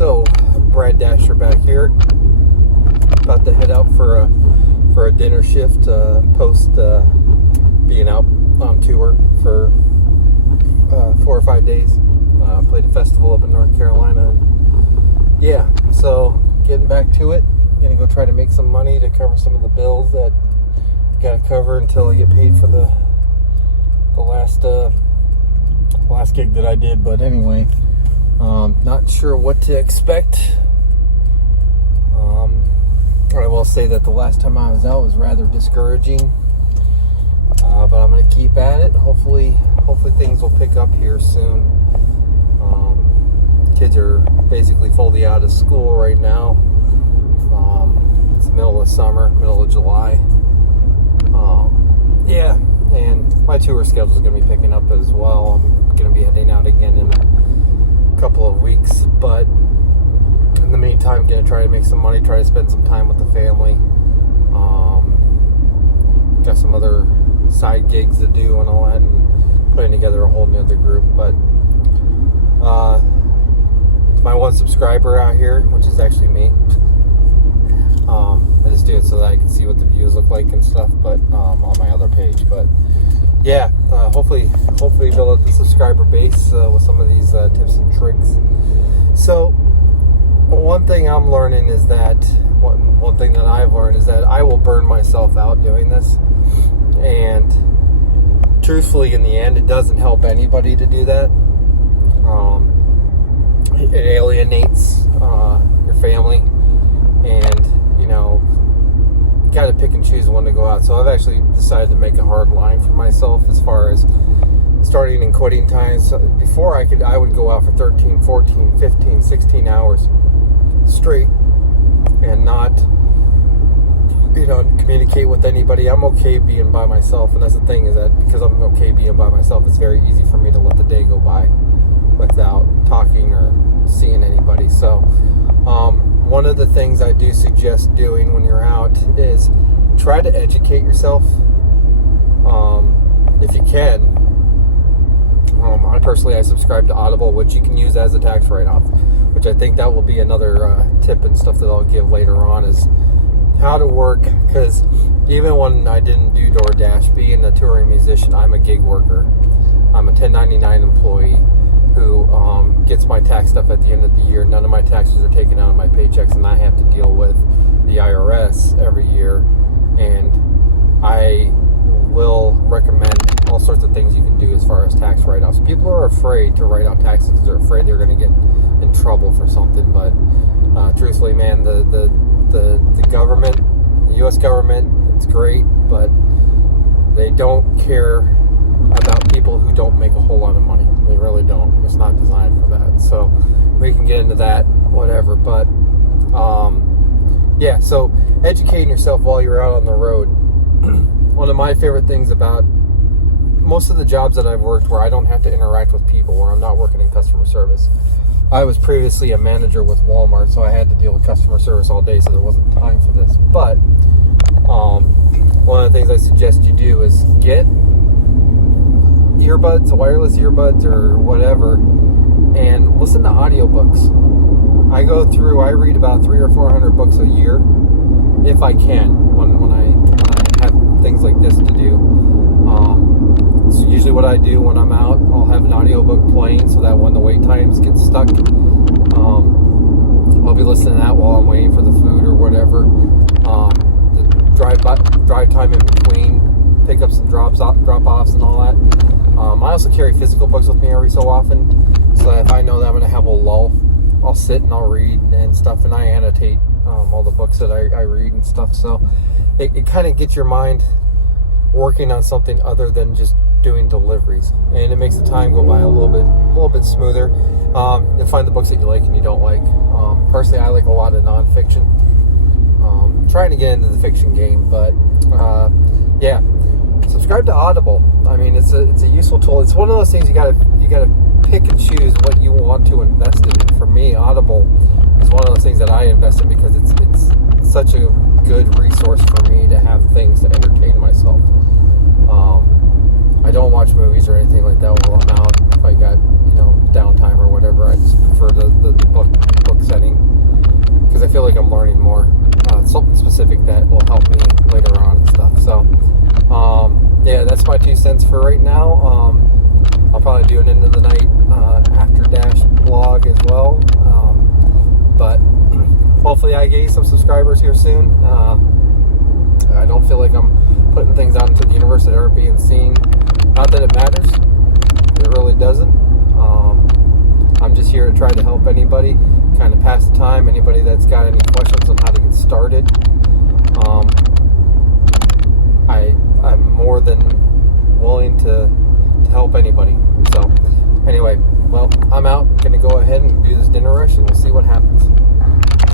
So, Brad Dasher back here, about to head out for a dinner shift post being out on tour for 4 or 5 days. Played a festival up in North Carolina. Yeah, so getting back to it. Gonna go try to make some money to cover some of the bills that gotta cover until I get paid for the last gig that I did. But anyway, not sure what to expect. I will say that the last time I was out was rather discouraging, but I'm going to keep at it. Hopefully things will pick up here soon. Kids are basically fully out of school right now. It's the middle of summer, middle of July. Yeah, and my tour schedule is going to be picking up as well. I'm going to be heading out again in a couple of weeks, but in the meantime, going to try to make some money, try to spend some time with the family. Got some other side gigs to do and all that, and putting together a whole new other group. But my one subscriber out here, which is actually me. I just do it so that I can see what the views look like and stuff, but on my other page. But yeah, hopefully build up the subscriber base with some of these tips and tricks. So one thing I'm learning is that one thing that I've learned is that I will burn myself out doing this, and truthfully, in the end, it doesn't help anybody to do that. It alienates your family, and got to pick and choose when to go out. So I've actually decided to make a hard line for myself as far as starting and quitting times. So before I would go out for 13, 14, 15, 16 hours straight and not communicate with anybody. I'm okay being by myself, and that's the thing, is that because I'm okay being by myself, it's very easy for me to let the day go by without talking or seeing anybody. So one of the things I do suggest doing when you're out is try to educate yourself if you can. I subscribe to Audible, which you can use as a tax write-off, which I think that will be another tip and stuff that I'll give later on, is how to work. Because even when I didn't do DoorDash, being a touring musician, I'm a gig worker. I'm a 1099 employee who gets my tax stuff at the end of the year. None of my taxes are taken out of my paychecks, and I have to deal with the IRS every year. And I will recommend all sorts of things you can do as far as tax write-offs. People are afraid to write out taxes because they're afraid they're going to get in trouble for something. But truthfully, man, the government, the U.S. government, it's great, but they don't care about people who don't make a whole lot of money. They really don't. It's not designed for that. So we can get into that, whatever. But yeah, so educating yourself while you're out on the road. One of my favorite things about most of the jobs that I've worked where I don't have to interact with people, where I'm not working in customer service. I was previously a manager with Walmart, so I had to deal with customer service all day, so there wasn't time for this. But one of the things I suggest you do is get earbuds, wireless earbuds or whatever, and listen to audiobooks. I read about 300 or 400 books a year, if I can, when I have things like this to do. So usually what I do when I'm out, I'll have an audiobook playing so that when the wait times get stuck, I'll be listening to that while I'm waiting for the food or whatever. The drive time in between pickups and drop-offs and all that. I also carry physical books with me every so often, so that if I know that I'm going to have a lull, I'll sit and I'll read and stuff, and I annotate all the books that I read and stuff. So it kind of gets your mind working on something other than just doing deliveries, and it makes the time go by a little bit smoother. And find the books that you like and you don't like. Personally, I like a lot of nonfiction. Trying to get into the fiction game, but yeah, subscribe to Audible. I mean, it's a useful tool. It's one of those things you gotta pick and choose what you want to invest in. For me, Audible is one of those things that I invest in because it's such a good resource for me to have things to entertain myself. I don't watch movies or anything like that while I'm out. If I got downtime or whatever, I just prefer the book setting. specific that will help me later on and stuff. So, yeah, that's my 2 cents for right now. I'll probably do an end of the night after Dash vlog as well. But hopefully I get some subscribers here soon. I don't feel like I'm putting things out into the universe that aren't being seen. Not that it matters. It really doesn't. I'm just here to try to help anybody kind of pass the time. Anybody that's got any questions on how to get started.